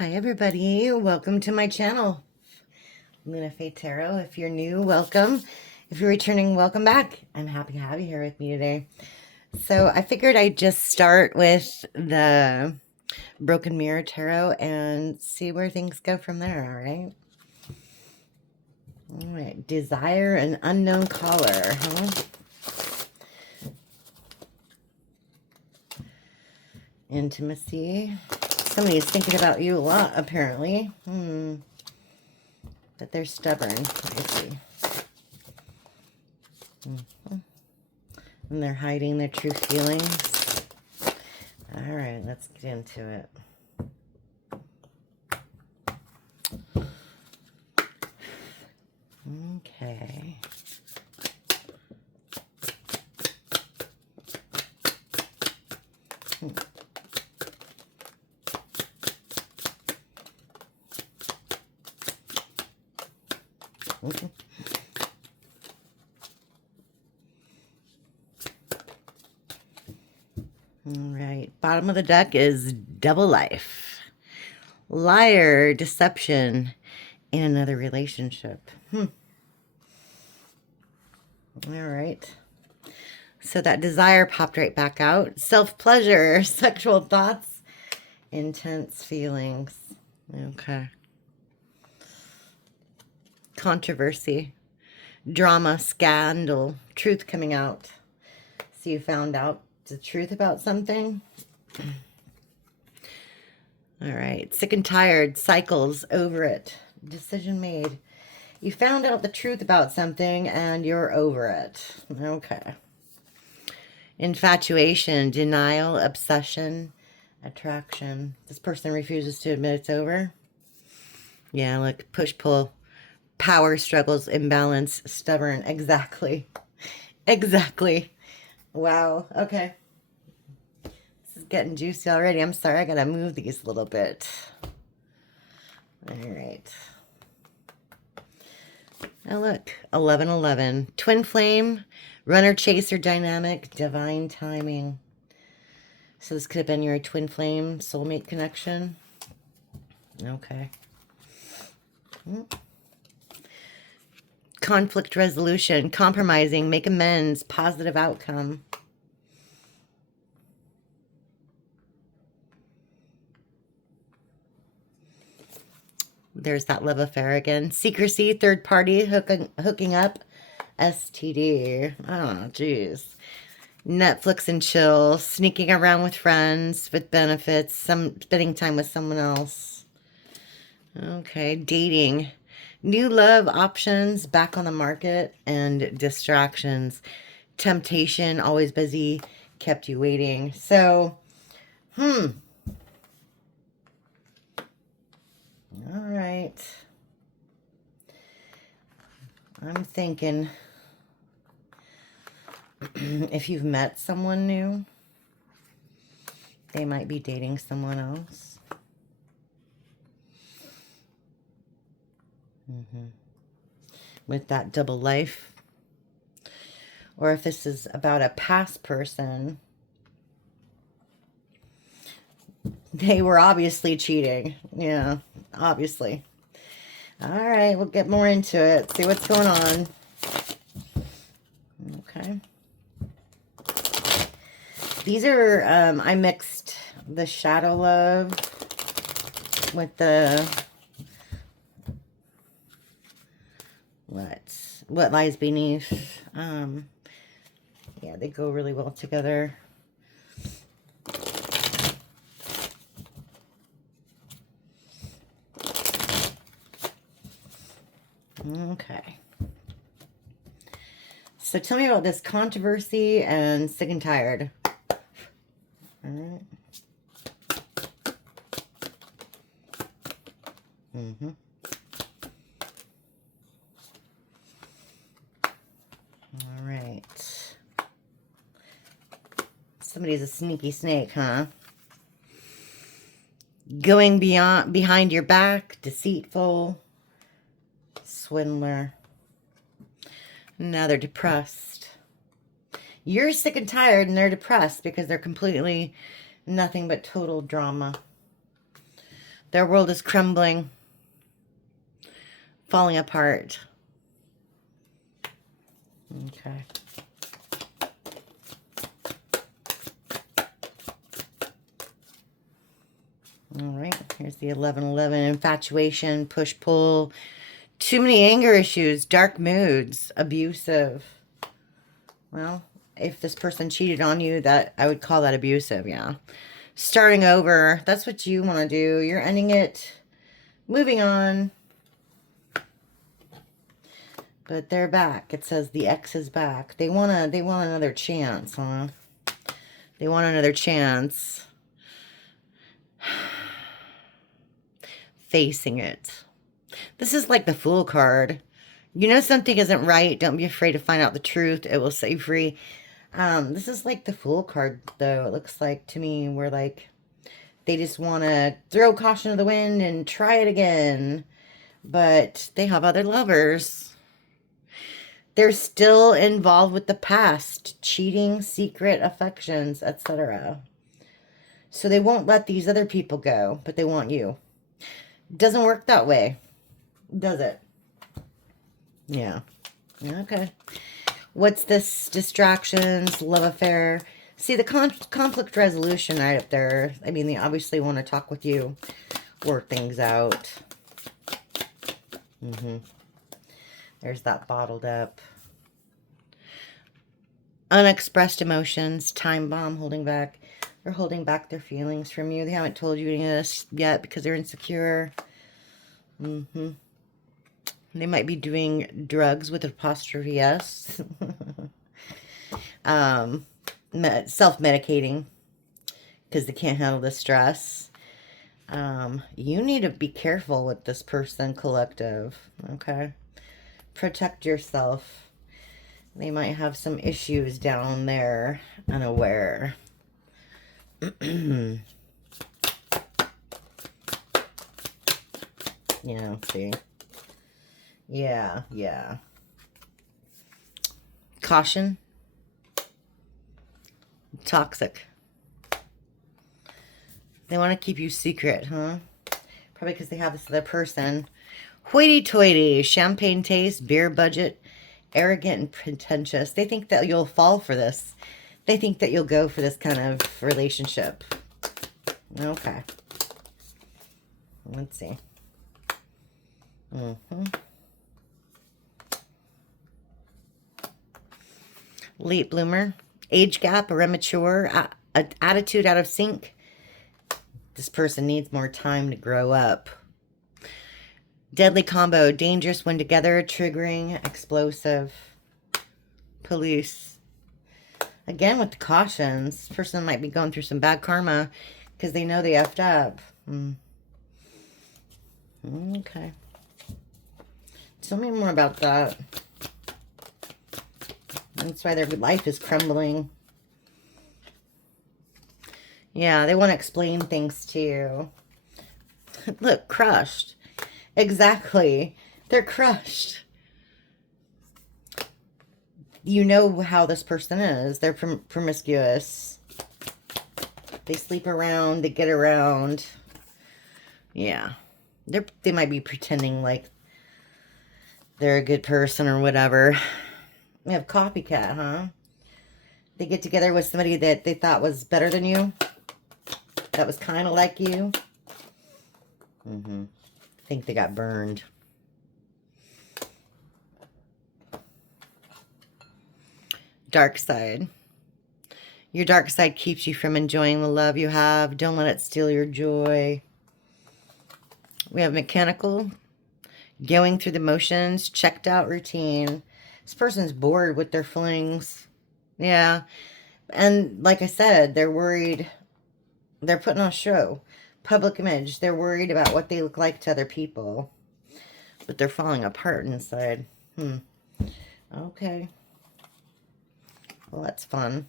Hi everybody, welcome to my channel, LunaFae Tarot. If you're new, welcome. If you're returning, welcome back. I'm happy to have you here with me today. So I figured I'd just start with the Broken Mirror Tarot and see where things go from there, all right? All right, Desire an Unknown Caller, huh? Intimacy. Somebody's thinking about you a lot, apparently. But they're stubborn, I see. And they're hiding their true feelings. All right, let's get into it. Okay. All right, bottom of the deck is double life. Liar, deception, in another relationship. All right. So that desire popped right back out. Self-pleasure, sexual thoughts, intense feelings. Okay. Controversy, drama, scandal, truth coming out. So you found out the truth about something. All right. Sick and tired, cycles, over it. Decision made. You found out the truth about something and you're over it. Okay. Infatuation, denial, obsession, attraction. This person refuses to admit it's over. Yeah, look, push, pull, power struggles, imbalance, stubborn. Exactly. Exactly. Wow. Okay. This is getting juicy already. I'm sorry. I got to move these a little bit. All right. Now look, 1111. Twin flame, runner chaser dynamic, divine timing. So this could have been your twin flame soulmate connection. Okay. Conflict resolution, compromising, make amends, positive outcome. There's that love affair again. Secrecy, third party, hooking up, STD. Oh, geez. Netflix and chill, sneaking around with friends with benefits, spending time with someone else. Okay, dating. New love options, back on the market, and distractions. Temptation, always busy, kept you waiting. So, all right. I'm thinking if you've met someone new, they might be dating someone else. With that double life. Or if this is about a past person, they were obviously cheating. Yeah, obviously. All right, we'll get more into it. See what's going on. Okay. These are, I mixed the shadow love with the, what lies beneath. Yeah, they go really well together. Okay. So tell me about this controversy and sick and tired. All right. All right. Somebody's a sneaky snake, huh? Going behind your back, deceitful, swindler. Now they're depressed. You're sick and tired and they're depressed because they're completely nothing but total drama. Their world is crumbling, falling apart. Okay. All right, here's the 1111. Infatuation, push-pull, too many anger issues, dark moods, abusive. Well, if this person cheated on you, that I would call that abusive, yeah. Starting over, that's what you want to do. You're ending it, moving on. But they're back. It says the ex is back. They want another chance, huh? They want another chance. Facing it. This is like the Fool card. You know something isn't right. Don't be afraid to find out the truth. It will set you free. This is like the Fool card, though. It looks like to me where like they just want to throw caution to the wind and try it again. But they have other lovers. They're still involved with the past. Cheating, secret affections, etc. So they won't let these other people go, but they want you. Doesn't work that way, does it? Yeah. Okay. What's this? Distractions, love affair. See, the conflict resolution right up there. I mean, they obviously want to talk with you, work things out. There's that bottled up. Unexpressed emotions, time bomb, holding back. They're holding back their feelings from you. They haven't told you any of this yet because they're insecure. They might be doing drugs with apostrophe S. Self-medicating because they can't handle the stress. You need to be careful with this person, collective. Okay? Protect yourself. They might have some issues down there, unaware. Yeah, see? Yeah. Caution. Toxic. They want to keep you secret, huh? Probably because they have this other person. Hoity-toity, champagne taste, beer budget, arrogant and pretentious. They think that you'll fall for this. They think that you'll go for this kind of relationship. Okay. Let's see. Late bloomer. Age gap or immature. Attitude out of sync. This person needs more time to grow up. Deadly combo. Dangerous when together. Triggering. Explosive. Police. Again with the cautions. This person might be going through some bad karma because they know they effed up. Okay. Tell me more about that. That's why their life is crumbling. Yeah, they want to explain things to you. Look, crushed. Exactly. They're crushed. You know how this person is. They're promiscuous. They sleep around. They get around. Yeah. They might be pretending like they're a good person or whatever. We have copycat, huh? They get together with somebody that they thought was better than you. That was kind of like you. I think they got burned. Dark side. Your dark side keeps you from enjoying the love you have. Don't let it steal your joy. We have mechanical. Going through the motions. Checked out routine. This person's bored with their flings. Yeah. And like I said, they're worried. They're putting on a show. Public image. They're worried about what they look like to other people. But they're falling apart inside. Okay. Well, that's fun.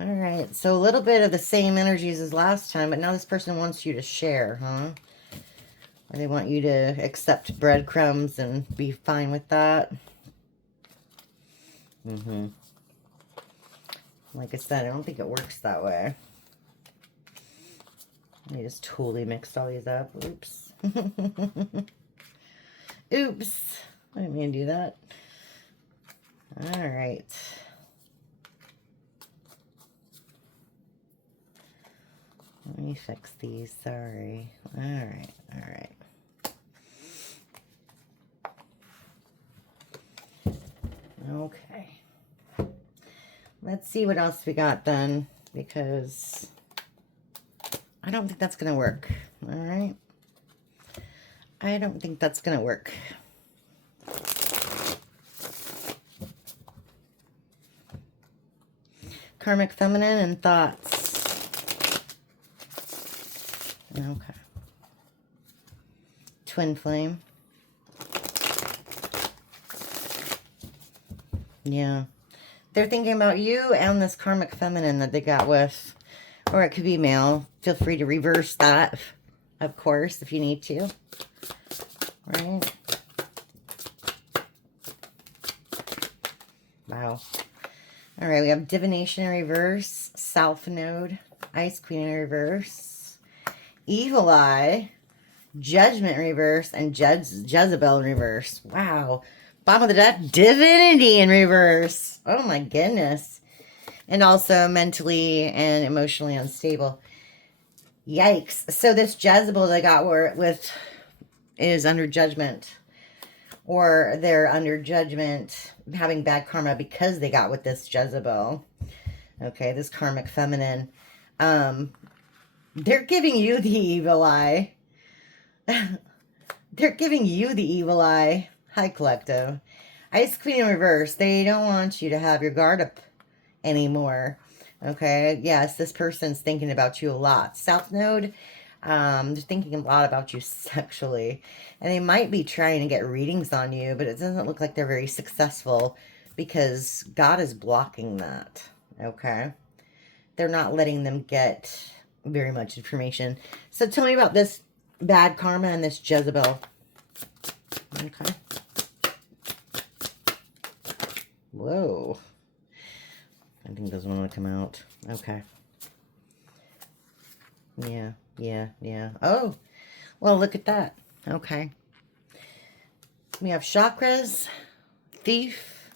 Alright. So a little bit of the same energies as last time. But now this person wants you to share, huh? Or they want you to accept breadcrumbs and be fine with that. Like I said, I don't think it works that way. I just totally mixed all these up. Oops. Oops. I didn't mean to do that. All right. Let me fix these. Sorry. All right. All right. Okay. Let's see what else we got then, because I don't think that's going to work. All right. I don't think that's going to work. Karmic Feminine and Thoughts. Okay. Twin Flame. Yeah. They're thinking about you and this Karmic Feminine that they got with. Or it could be male. Feel free to reverse that, of course, if you need to. Right? Wow. All right, we have Divination in reverse, South Node, Ice Queen in reverse, Evil Eye, Judgment in reverse, and Jezebel in reverse. Wow. Bottom of the deck, Divinity in reverse. Oh my goodness. And also mentally and emotionally unstable. Yikes. So this Jezebel they got with is under judgment. Or they're under judgment, having bad karma because they got with this Jezebel. Okay, this Karmic Feminine. They're giving you the evil eye. They're giving you the evil eye. Hi, Collective. Ice Queen in reverse. They don't want you to have your guard up anymore. Okay, yes, this person's thinking about you a lot. South Node, they're thinking a lot about you sexually. And they might be trying to get readings on you, but it doesn't look like they're very successful because God is blocking that. Okay? They're not letting them get very much information. So tell me about this bad karma and this Jezebel. Okay. Whoa. I think doesn't want to come out. Okay. Yeah. Oh, well, look at that. Okay. We have chakras, thief,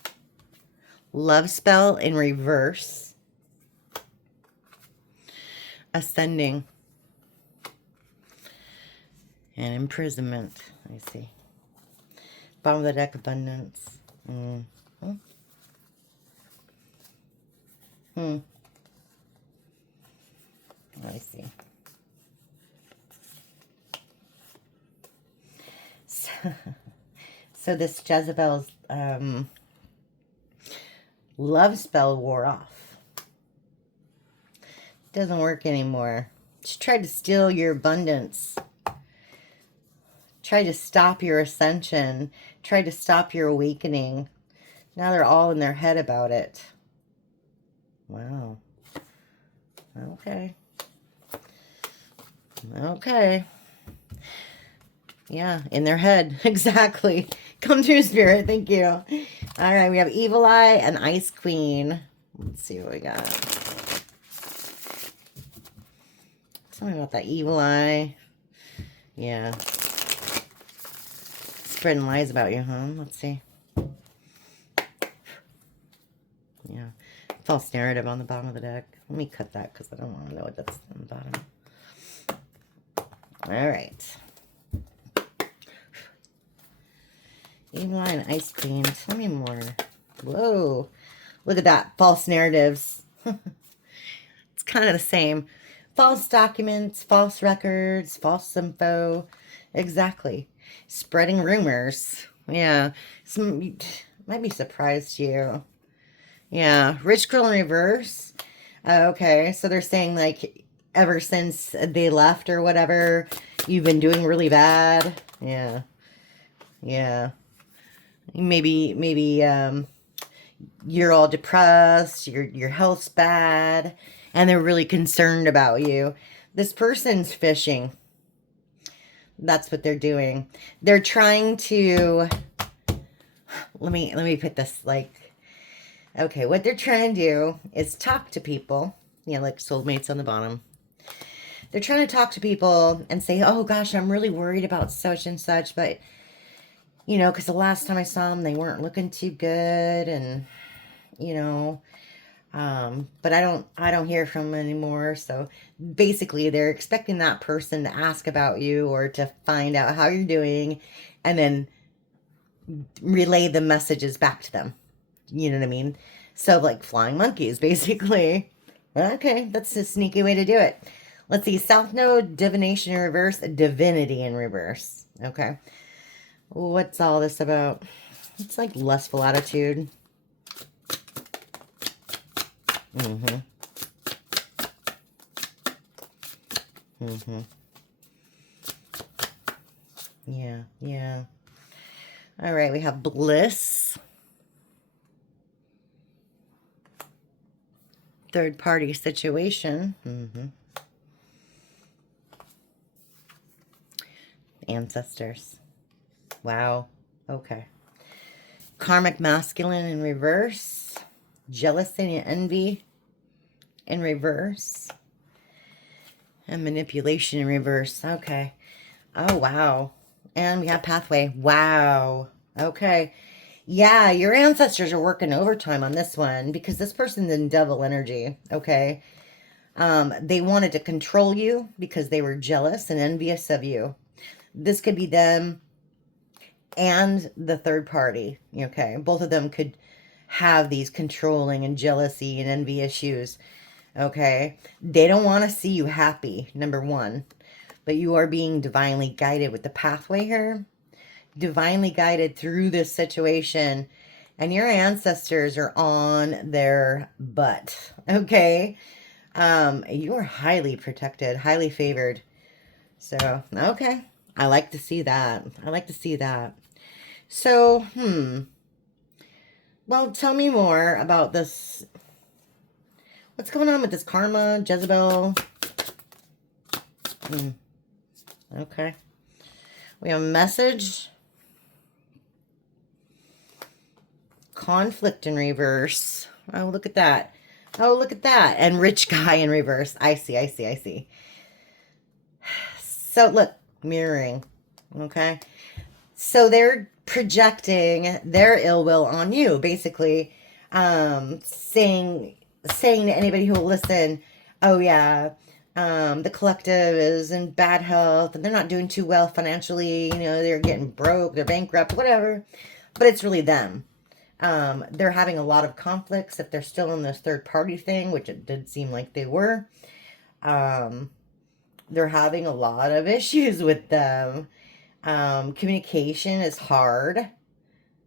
love spell in reverse, ascending, and imprisonment. I see. Bottom of the deck, abundance. I see. So this Jezebel's love spell wore off. Doesn't work anymore. She tried to steal your abundance. Tried to stop your ascension. Tried to stop your awakening. Now they're all in their head about it. Wow. Okay. Okay. Yeah, in their head. Exactly. Come through, Spirit. Thank you. All right, we have Evil Eye and Ice Queen. Let's see what we got. Tell me about that Evil Eye. Yeah. Spreading lies about you, huh? Let's see. Yeah. False narrative on the bottom of the deck. Let me cut that because I don't want to know what that's on the bottom. All right. Evil Eye and Ice Queen. Tell me more. Whoa. Look at that. False narratives. It's kind of the same. False documents, false records, false info. Exactly. Spreading rumors. Yeah. Some might be surprised you. Yeah. Rich girl in reverse. Okay. So they're saying like ever since they left or whatever, you've been doing really bad. Yeah. Yeah. Maybe you're all depressed, your health's bad, and they're really concerned about you. This person's fishing. That's what they're doing. They're trying to let me put this like, okay, what they're trying to do is talk to people, like soulmates on the bottom. they're trying to talk to people and say, oh gosh, I'm really worried about such and such, but you know, because the last time I saw them, they weren't looking too good, and you know, but I don't hear from them anymore. So basically, they're expecting that person to ask about you or to find out how you're doing, and then relay the messages back to them. You know what I mean? So like flying monkeys, basically. Okay, that's a sneaky way to do it. Let's see, South Node, divination in reverse, divinity in reverse. Okay. What's all this about? It's like lustful attitude. Mm-hmm. Mm-hmm. Yeah, yeah. All right, we have bliss. Third party situation. Mm-hmm. Ancestors. Wow. Okay. Karmic masculine in reverse. Jealousy and envy in reverse. And manipulation in reverse. Okay. Oh, wow. And we have pathway. Wow. Okay. Yeah, your ancestors are working overtime on this one because this person's in devil energy. Okay. They wanted to control you because they were jealous and envious of you. This could be them and the third party. Okay. Both of them could have these controlling and jealousy and envy issues. Okay. They don't want to see you happy, number one. But you are being divinely guided with the pathway here. Divinely guided through this situation. And your ancestors are on their butt. Okay. You are highly protected, highly favored. So, okay. I like to see that. I like to see that. So, well, tell me more about this. What's going on with this karma, Jezebel? Okay. We have a message. Conflict in reverse. Oh, look at that. Oh, look at that. And rich guy in reverse. I see, I see, I see. So, look. Mirroring. Okay. So, they're projecting their ill will on you, basically. Saying to anybody who will listen, oh, yeah, the collective is in bad health and they're not doing too well financially. You know, they're getting broke, they're bankrupt, whatever. But it's really them. They're having a lot of conflicts if they're still in this third party thing, which it did seem like they were. They're having a lot of issues with them. Communication is hard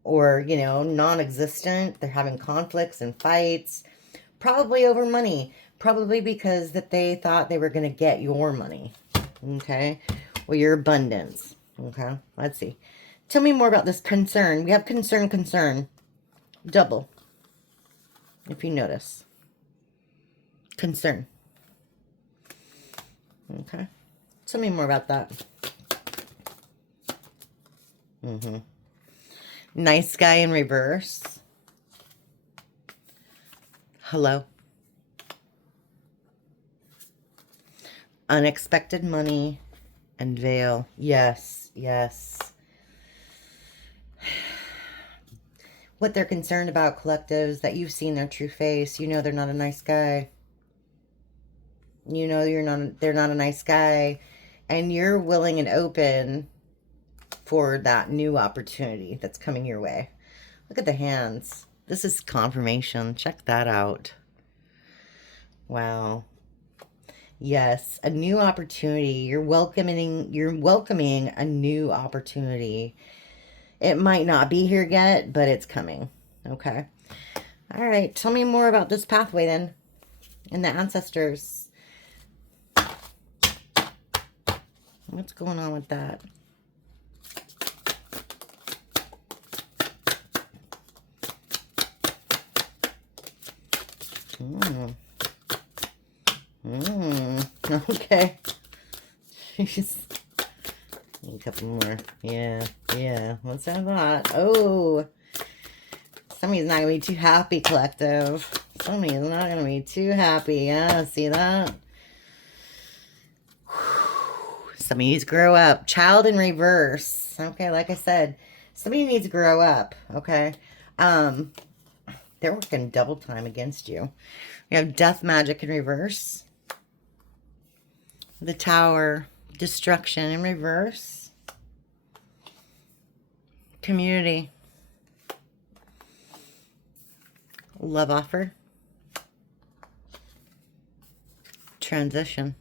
or, you know, non-existent. They're having conflicts and fights, probably over money, probably because that they thought they were going to get your money. Okay. Or your abundance. Okay. Let's see. Tell me more about this concern. We have concern. Double. If you notice. Concern. Okay. Tell me more about that. Nice guy in reverse. Hello. Unexpected money and veil. Yes, yes. What they're concerned about, collectives, that you've seen their true face. You know they're not a nice guy. You know they're not a nice guy. And you're willing and open for that new opportunity that's coming your way. Look at the hands. This is confirmation. Check that out. Wow. Yes, a new opportunity. You're welcoming a new opportunity. It might not be here yet, but it's coming. Okay. All right. Tell me more about this pathway then and the ancestors. What's going on with that? Okay. Jeez. A couple more. Yeah. What's that? Oh. Somebody's not going to be too happy, collective. Somebody's not going to be too happy. Yeah, see that? Somebody needs to grow up. Child in reverse. Okay, like I said, somebody needs to grow up. Okay. They're working double time against you. You have death magic in reverse. The Tower, destruction in reverse. Community. Love offer. Transition.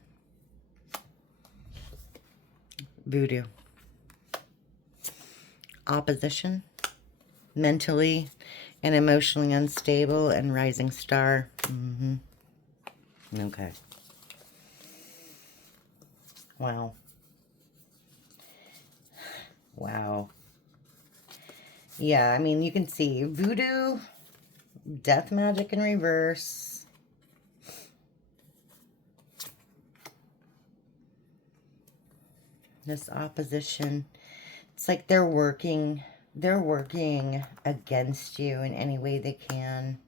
Voodoo. Opposition. Mentally and emotionally unstable, and rising star. Okay. Wow. Wow. Yeah, I mean, you can see voodoo, death magic in reverse. This opposition. It's like they're working against you in any way they can.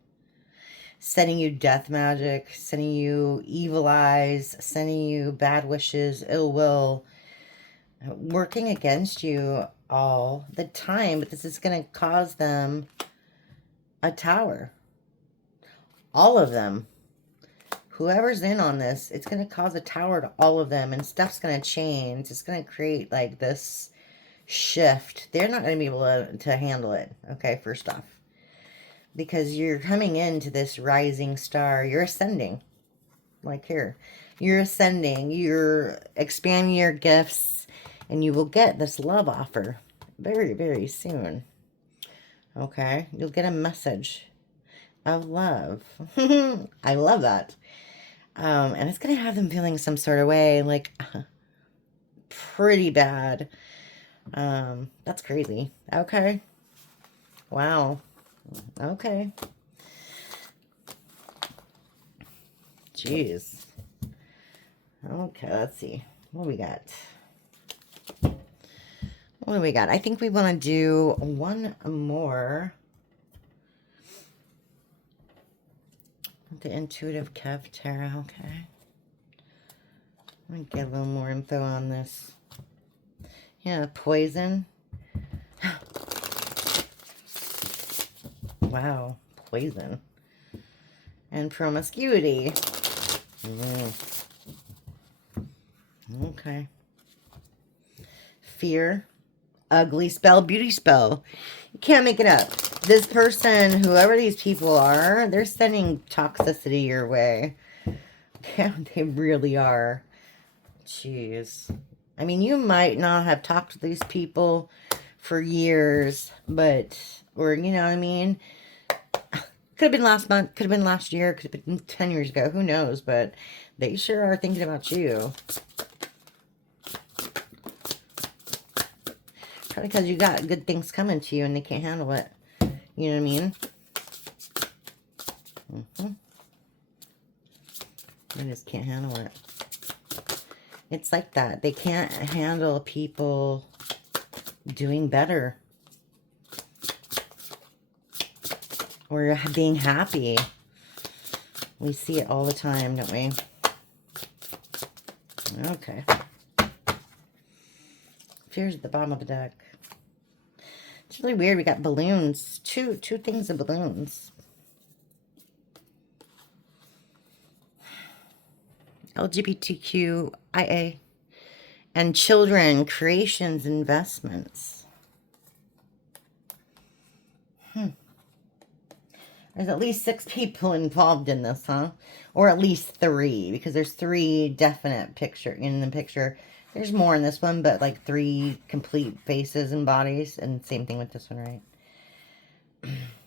Sending you death magic, sending you evil eyes, sending you bad wishes, ill will, working against you all the time. But this is going to cause them a tower. All of them. Whoever's in on this, it's going to cause a tower to all of them, and stuff's going to change. It's going to create like this shift. They're not going to be able to handle it. Okay, first off. Because you're coming into this rising star. You're ascending. Like here. You're ascending. You're expanding your gifts. And you will get this love offer very, very soon. Okay? You'll get a message of love. I love that. And it's going to have them feeling some sort of way. Like, pretty bad. That's crazy. Okay. Wow. Okay. Jeez. Okay, let's see. What do we got? What do we got? I think we want to do one more. The Intuitive Kev Tarot, okay. Let me get a little more info on this. Yeah, poison. Wow, poison. And promiscuity. Okay. Fear. Ugly spell, beauty spell. You can't make it up. This person, whoever these people are, they're sending toxicity your way. Yeah, they really are. Jeez. I mean, you might not have talked to these people for years, but, or, you know what I mean? Could have been last month, could have been last year, could have been 10 years ago, who knows, but they sure are thinking about you. Probably because you got good things coming to you and they can't handle it. You know what I mean? They just can't handle it. It's like that. They can't handle people doing better. Or being happy. We see it all the time, don't we? Okay. Fear's at the bottom of the deck. It's really weird. We got balloons. Two things of balloons. LGBTQIA. And children, creations, investments. There's at least 6 people involved in this, huh? Or at least 3, because there's 3 definite picture in the picture. There's more in this one, but like 3 complete faces and bodies. And same thing with this one, right?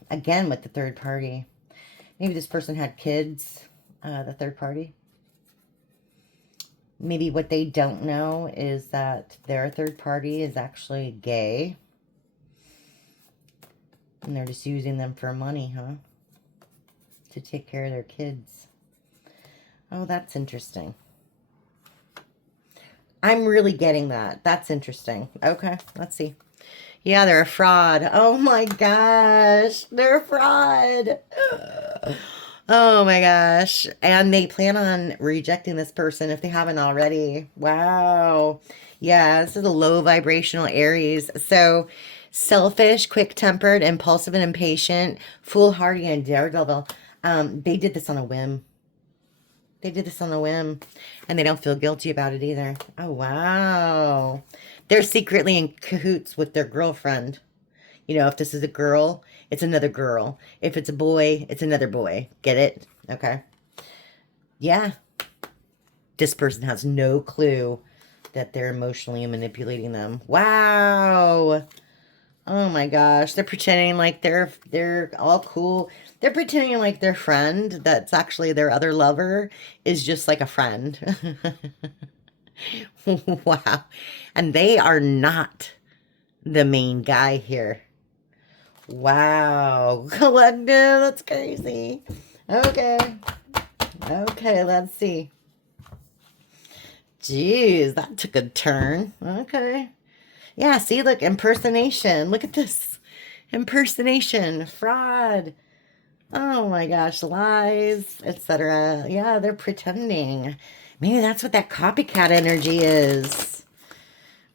Again, with the third party. Maybe this person had kids, the third party. Maybe what they don't know is that their third party is actually gay. And they're just using them for money, huh? To take care of their kids. Oh, that's interesting. I'm really getting that. That's interesting. Okay, let's see. Yeah, they're a fraud. Oh my gosh. They're a fraud. Oh my gosh. And they plan on rejecting this person if they haven't already. Wow. Yeah, this is a low vibrational Aries. So selfish, quick-tempered, impulsive and impatient, foolhardy and daredevil. They did this on a whim. They did this on a whim. And they don't feel guilty about it either. Oh, wow. They're secretly in cahoots with their girlfriend. You know, if this is a girl, it's another girl. If it's a boy, it's another boy. Get it? Okay. Yeah. This person has no clue that they're emotionally manipulating them. Wow. Oh my gosh. They're pretending like they're all cool. They're pretending like their friend that's actually their other lover is just like a friend. Wow. And they are not the main guy here. Wow. Collective, that's crazy. Okay. Okay, let's see. Jeez, that took a turn. Okay. Yeah, see, look, impersonation. Look at this. Impersonation, fraud. Oh my gosh, lies, etc. Yeah, they're pretending. Maybe that's what that copycat energy is.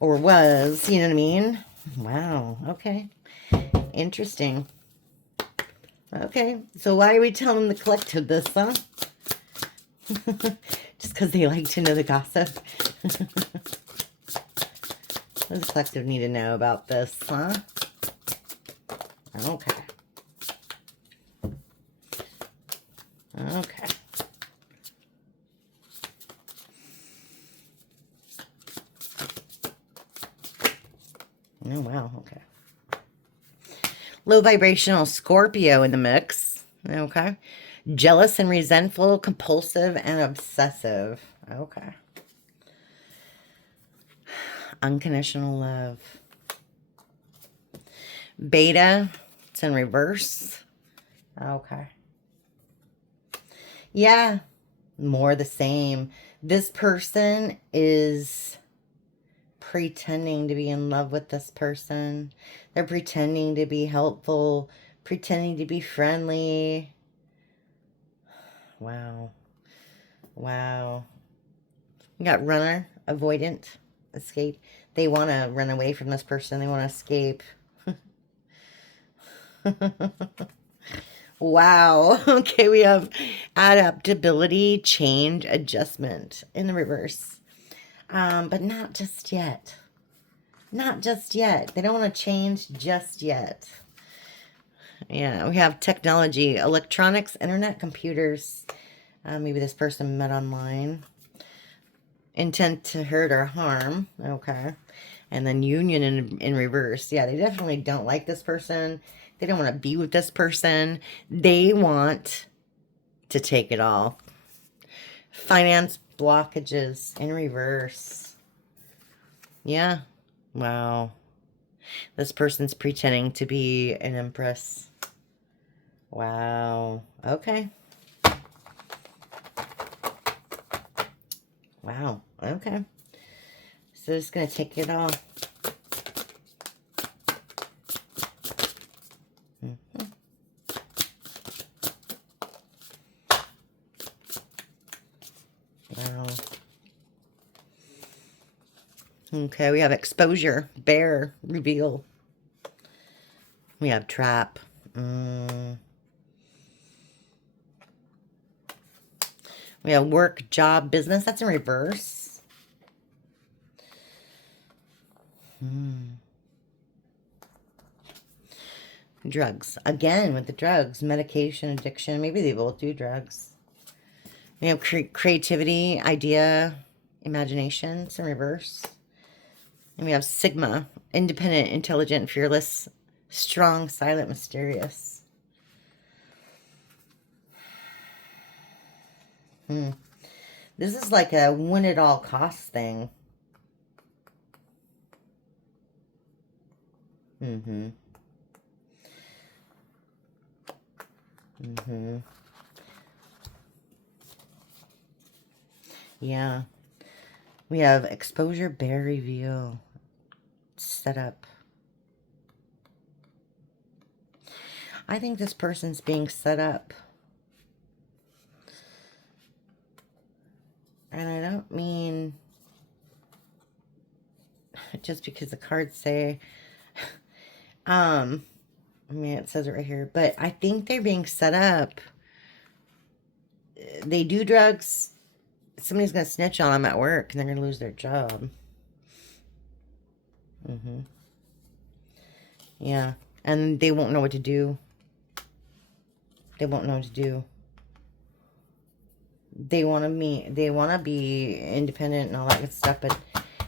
Or was, you know what I mean? Wow, okay. Interesting. Okay, so why are we telling the collective this, huh? Just because they like to know the gossip. The collective need to know about this, huh? Okay. Okay. Oh, wow, okay. Low vibrational Scorpio in the mix. Okay. Jealous and resentful, compulsive and obsessive. Okay. Unconditional love. Beta, it's in reverse. Okay. Yeah, more the same. This person is pretending to be in love with this person. They're pretending to be helpful, pretending to be friendly. Wow. Wow. You got runner, avoidant, escape. They want to run away from this person. They want to escape. Wow. Okay, we have adaptability, change, adjustment in the reverse. But not just yet. Not just yet. They don't want to change just yet. Yeah, we have technology, electronics, internet, computers. Maybe this person met online. Intent to hurt or harm. Okay. And then union in reverse. Yeah, they definitely don't like this person. They don't want to be with this person. They want to take it all. Finance blockages in reverse. Yeah. Wow. This person's pretending to be an empress. Wow. Okay. Wow. Okay. So just going to take it all. Wow. Okay, we have exposure, bear, reveal. We have trap. We have work, job, business. That's in reverse. Drugs. Again, with the drugs. Medication, addiction. Maybe they both do drugs. We have creativity, idea, imagination. It's in reverse. And we have Sigma. Independent, intelligent, fearless, strong, silent, mysterious. This is like a win at all costs thing. Yeah. We have exposure, bear, reveal, setup. I think this person's being set up. And I don't mean just because the cards say, I mean, it says it right here, but I think they're being set up. They do drugs. Somebody's going to snitch on them at work and they're going to lose their job. Yeah. And they won't know what to do. They won't know what to do. They want to be independent and all that good stuff, but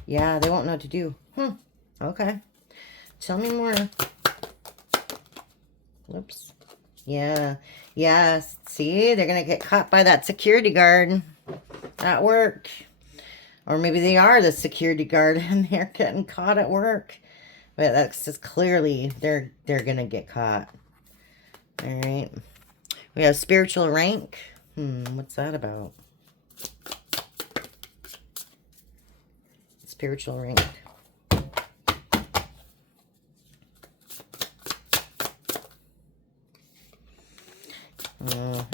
yeah, they won't know what to do. Okay. Tell me more. Whoops. Yeah. Yeah. See, they're going to get caught by that security guard at work. Or maybe they are the security guard and they're getting caught at work. But that's just clearly they're going to get caught. All right. We have spiritual rank. What's that about? Spiritual rank.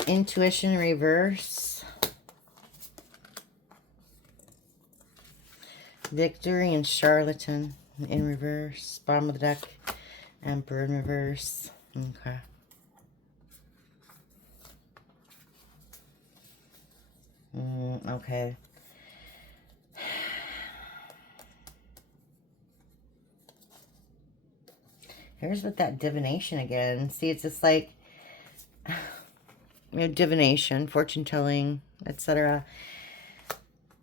Intuition reverse. Victory and charlatan in reverse. Bottom of the deck. Emperor in reverse. Okay. Okay. Here's with that divination again. See, it's just like, you know, divination, fortune telling, etc.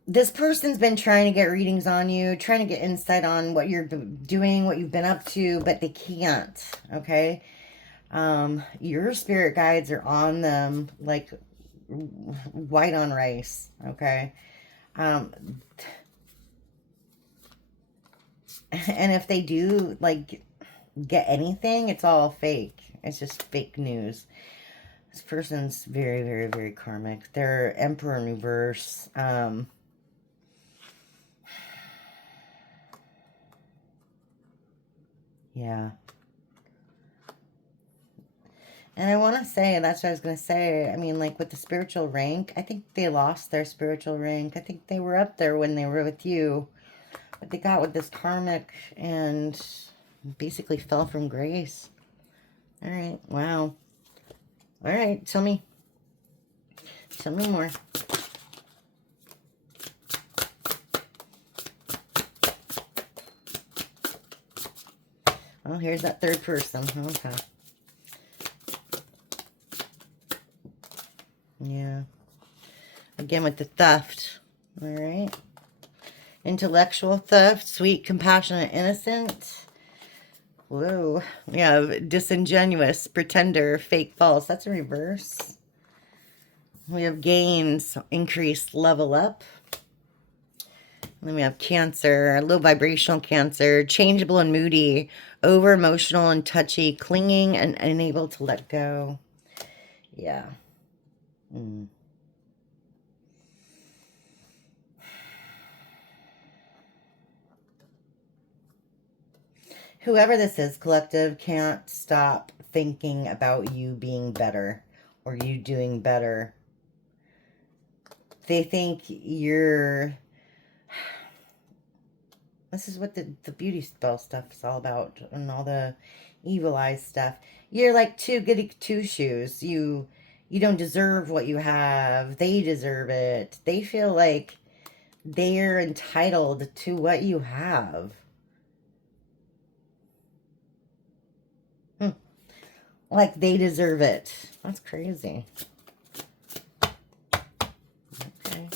This person's been trying to get readings on you, trying to get insight on what you're doing, what you've been up to, but they can't, okay? Your spirit guides are on them like white on rice, okay? And if they do, like, get anything, it's all fake. It's just fake news. This person's very, very, very karmic. They're Emperor in reverse. Yeah. And I want to say, that's what I was going to say, I mean, like, with the spiritual rank, I think they lost their spiritual rank. I think they were up there when they were with you. But they got with this karmic and basically fell from grace. All right. Wow. All right. Tell me. Tell me more. Oh, here's that third person. Okay. Yeah. Again with the theft. All right. Intellectual theft. Sweet, compassionate, innocent. Whoa. We have disingenuous, pretender, fake, false. That's a reverse. We have gains, increase, level up. And then we have Cancer, low vibrational Cancer, changeable and moody, over emotional and touchy, clinging and unable to let go. Yeah. Whoever this is, collective, can't stop thinking about you being better or you doing better. They think you're... This is what the beauty spell stuff is all about, and all the evil eye stuff. You're like too goody two-shoes. You don't deserve what you have. They deserve it. They feel like they're entitled to what you have. Like they deserve it. That's crazy. Okay.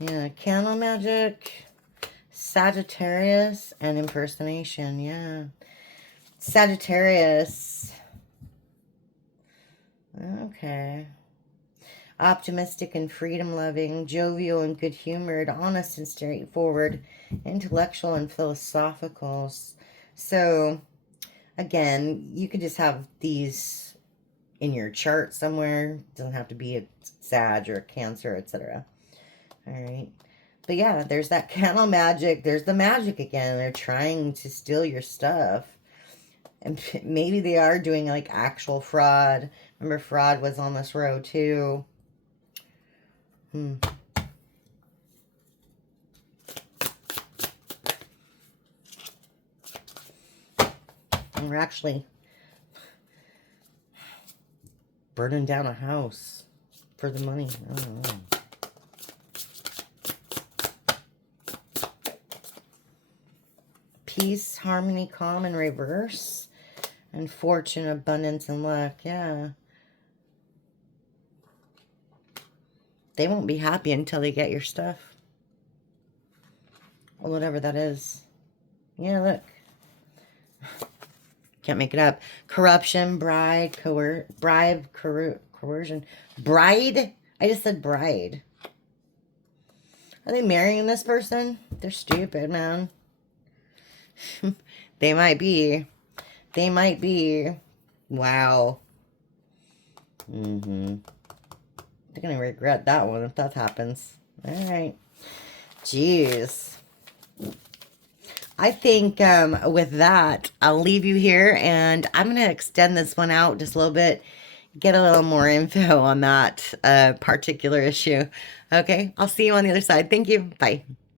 Yeah, candle magic, Sagittarius, and impersonation. Yeah. Sagittarius. Okay. Optimistic and freedom-loving, jovial and good-humored, honest and straightforward, intellectual and philosophical. So, again, you could just have these in your chart somewhere. It doesn't have to be a Sag or a Cancer, etc. All right. But yeah, there's that candle magic. There's the magic again. They're trying to steal your stuff. And maybe they are doing like actual fraud. Remember, fraud was on this row too. And we're actually burning down a house for the money. I don't know. Peace, harmony, calm, and reverse. And fortune, abundance, and luck. Yeah. They won't be happy until they get your stuff. Or whatever that is. Yeah, look. Can't make it up. Corruption, bride, coercion. Bride? I just said bride. Are they marrying this person? They're stupid, man. They might be. They might be. Wow. They're going to regret that one if that happens. All right. Jeez. I think with that, I'll leave you here, and I'm going to extend this one out just a little bit, get a little more info on that particular issue. Okay, I'll see you on the other side. Thank you. Bye.